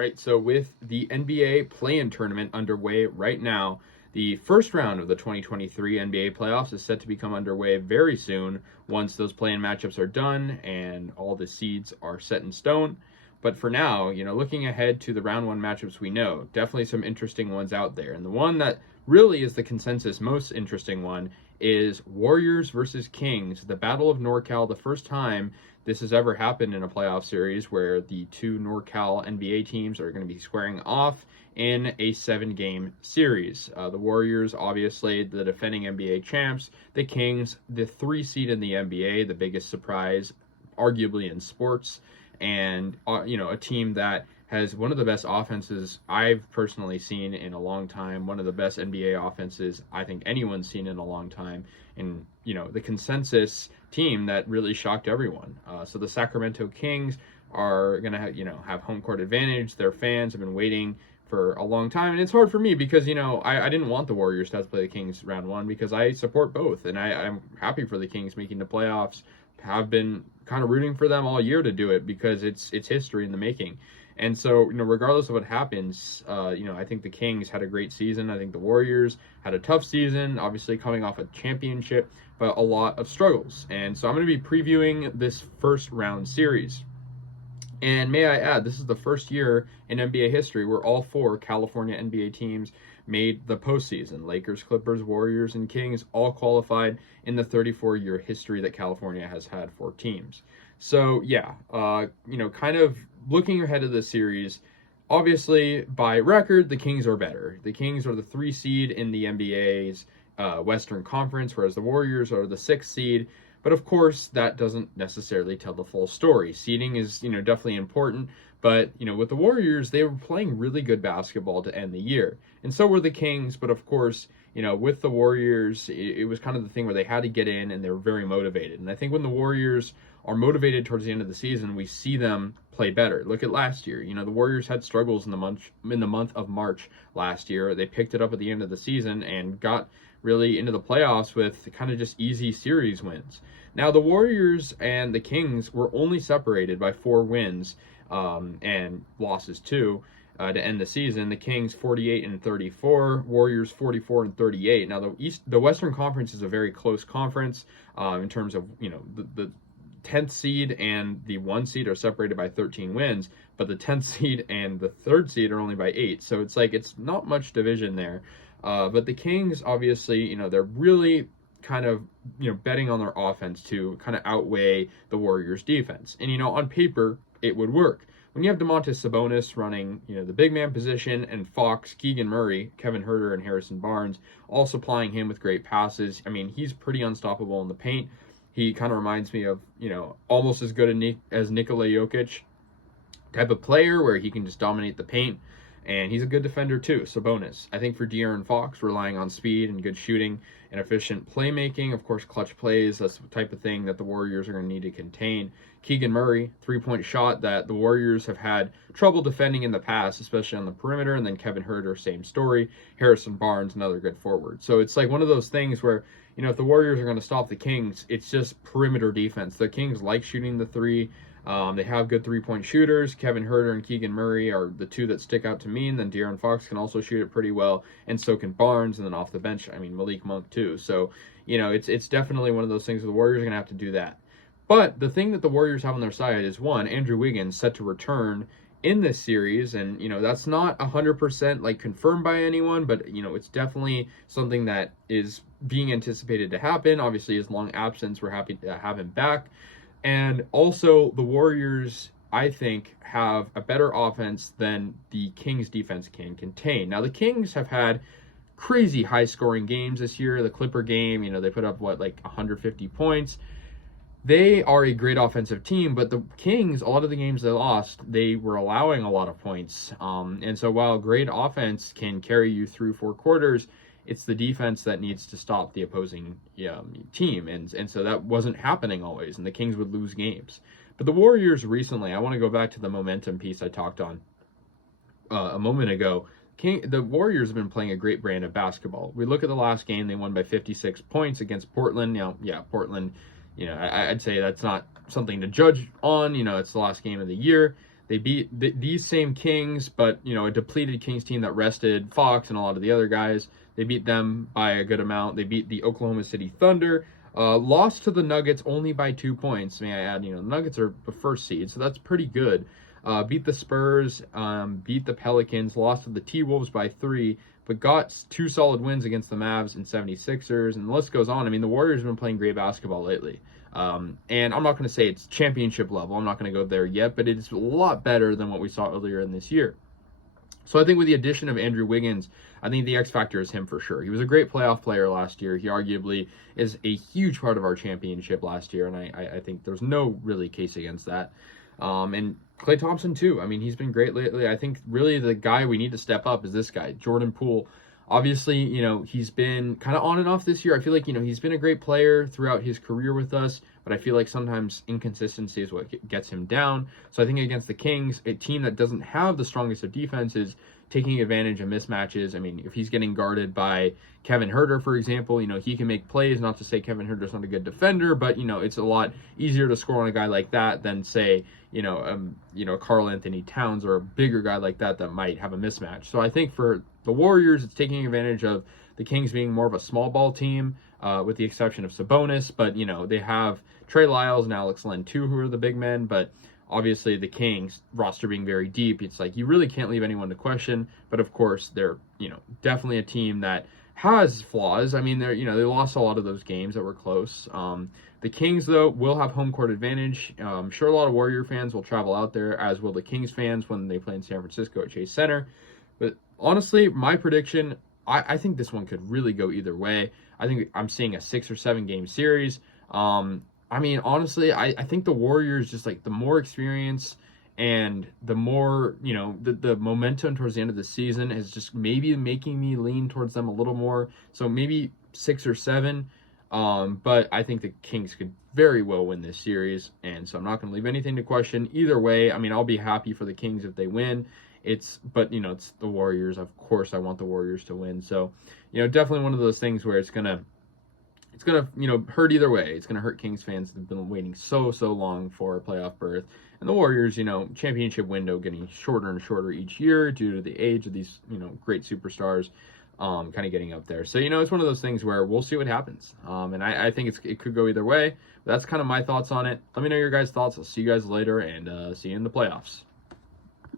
right, so with the NBA play-in tournament underway right now, the first round of the 2023 NBA playoffs is set to become underway very soon once those play-in matchups are done and all the seeds are set in stone. But for now, looking ahead to the round one matchups, we know definitely some interesting ones out there. And the one that really is the consensus most interesting one is Warriors versus Kings, the Battle of NorCal, the first time this has ever happened in a playoff series where the two NorCal NBA teams are going to be squaring off in a 7-game series. The Warriors, obviously, the defending NBA champs. The Kings, the 3 seed in the NBA, the biggest surprise, arguably in sports. And, a team that has one of the best offenses I've personally seen in a long time, one of the best NBA offenses I think anyone's seen in a long time, and, the consensus team that really shocked everyone. So the Sacramento Kings are going to have home court advantage. Their fans have been waiting for a long time, and it's hard for me because, I didn't want the Warriors to have to play the Kings round one because I support both, and I'm happy for the Kings making the playoffs. Have been kind of rooting for them all year to do it because it's history in the making. And so, regardless of what happens, I think the Kings had a great season. I think the Warriors had a tough season, obviously coming off a championship, but a lot of struggles. And so I'm going to be previewing this first round series. And may I add, this is the first year in NBA history where all 4 California NBA teams made the postseason. Lakers, Clippers, Warriors, and Kings all qualified in the 34-year history that California has had for teams. So, yeah, kind of looking ahead of the series, obviously, by record, the Kings are better. The Kings are the 3 seed in the NBA's Western Conference, whereas the Warriors are the 6th seed. But of course, that doesn't necessarily tell the full story. Seeding is, definitely important. But, with the Warriors, they were playing really good basketball to end the year. And so were the Kings. But of course, with the Warriors, it was kind of the thing where they had to get in and they were very motivated. And I think when the Warriors are motivated towards the end of the season, we see them play better. Look at last year. The Warriors had struggles in the month of March last year. They picked it up at the end of the season and got really into the playoffs with kind of just easy series wins. Now, the Warriors and the Kings were only separated by 4 wins and losses too to end the season. The Kings 48-34, Warriors 44-38. Now, the Western Conference is a very close conference in terms of the 10th seed and the 1 seed are separated by 13 wins, but the 10th seed and the 3rd seed are only by 8. So it's not much division there. But the Kings, obviously, they're really kind of, betting on their offense to kind of outweigh the Warriors' defense. And, on paper, it would work. When you have Domantas Sabonis running, the big man position, and Fox, Keegan Murray, Kevin Huerter, and Harrison Barnes all supplying him with great passes, he's pretty unstoppable in the paint. He kind of reminds me of, almost as good as Nikola Jokic type of player where he can just dominate the paint. And he's a good defender too, Sabonis. I think for De'Aaron Fox, relying on speed and good shooting and efficient playmaking, of course, clutch plays, that's the type of thing that the Warriors are going to need to contain. Keegan Murray, 3-point shot that the Warriors have had trouble defending in the past, especially on the perimeter. And then Kevin Huerter, same story. Harrison Barnes, another good forward. So it's like one of those things where, if the Warriors are going to stop the Kings, it's just perimeter defense. The Kings like shooting the 3. They have good 3-point shooters. Kevin Huerter and Keegan Murray are the 2 that stick out to me. And then De'Aaron Fox can also shoot it pretty well. And so can Barnes. And then off the bench, Malik Monk too. So, it's definitely one of those things where the Warriors are going to have to do that. But the thing that the Warriors have on their side is, one, Andrew Wiggins set to return in this series. And, that's not 100% confirmed by anyone. But, it's definitely something that is being anticipated to happen. Obviously, his long absence, we're happy to have him back. And also, the Warriors, I think, have a better offense than the Kings' defense can contain. Now, the Kings have had crazy high-scoring games this year. The Clipper game, they put up, 150 points. They are a great offensive team, but the Kings, a lot of the games they lost, they were allowing a lot of points. And so while great offense can carry you through 4 quarters, it's the defense that needs to stop the opposing team. And so that wasn't happening always, and the Kings would lose games. But the Warriors recently, I want to go back to the momentum piece I talked on a moment ago. The Warriors have been playing a great brand of basketball. We look at the last game, they won by 56 points against Portland. Portland, I'd say that's not something to judge on. It's the last game of the year. They beat these same Kings, but a depleted Kings team that rested Fox and a lot of the other guys. They beat them by a good amount. They beat the Oklahoma City Thunder. Lost to the Nuggets only by 2 points. May I add, the Nuggets are the first seed, so that's pretty good. Beat the Spurs, beat the Pelicans, lost to the T-Wolves by 3, but got 2 solid wins against the Mavs and 76ers, and the list goes on. I mean, the Warriors have been playing great basketball lately. And I'm not going to say it's championship level. I'm not going to go there yet, but it's a lot better than what we saw earlier in this year. So I think with the addition of Andrew Wiggins, I think the X factor is him for sure. He was a great playoff player last year. He arguably is a huge part of our championship last year, and I think there's no really case against that. And Klay Thompson too. I mean, he's been great lately. I think really the guy we need to step up is this guy, Jordan Poole. Obviously, he's been kind of on and off this year. I feel like, he's been a great player throughout his career with us, but I feel like sometimes inconsistency is what gets him down. So I think against the Kings, a team that doesn't have the strongest of defenses, taking advantage of mismatches. I mean, if he's getting guarded by Kevin Huerter, for example, he can make plays. Not to say Kevin Huerter's not a good defender, but, it's a lot easier to score on a guy like that than, say, Karl Anthony Towns or a bigger guy like that might have a mismatch. So I think for the Warriors, it's taking advantage of the Kings being more of a small ball team, with the exception of Sabonis. But, they have Trey Lyles and Alex Len too, who are the big men. But obviously the Kings roster being very deep, it's like you really can't leave anyone to question. But of course, they're, definitely a team that has flaws. I mean, they lost a lot of those games that were close. The Kings, though, will have home court advantage. I'm sure a lot of Warrior fans will travel out there, as will the Kings fans when they play in San Francisco at Chase Center. But honestly, my prediction, I think this one could really go either way. I think I'm seeing a 6 or 7 game series. I mean, honestly, I think the Warriors, just like the more experience and the more, the momentum towards the end of the season is just maybe making me lean towards them a little more. So maybe 6 or 7. But I think the Kings could very well win this series. And so I'm not going to leave anything to question either way. I mean, I'll be happy for the Kings if they win. It's the Warriors. Of course, I want the Warriors to win. So, definitely one of those things where it's gonna hurt either way. It's gonna hurt Kings fans that have been waiting so long for a playoff berth, and the Warriors, championship window getting shorter and shorter each year due to the age of these, great superstars, kind of getting up there. So, it's one of those things where we'll see what happens. And I think it could go either way. But that's kind of my thoughts on it. Let me know your guys' thoughts. I'll see you guys later, and see you in the playoffs.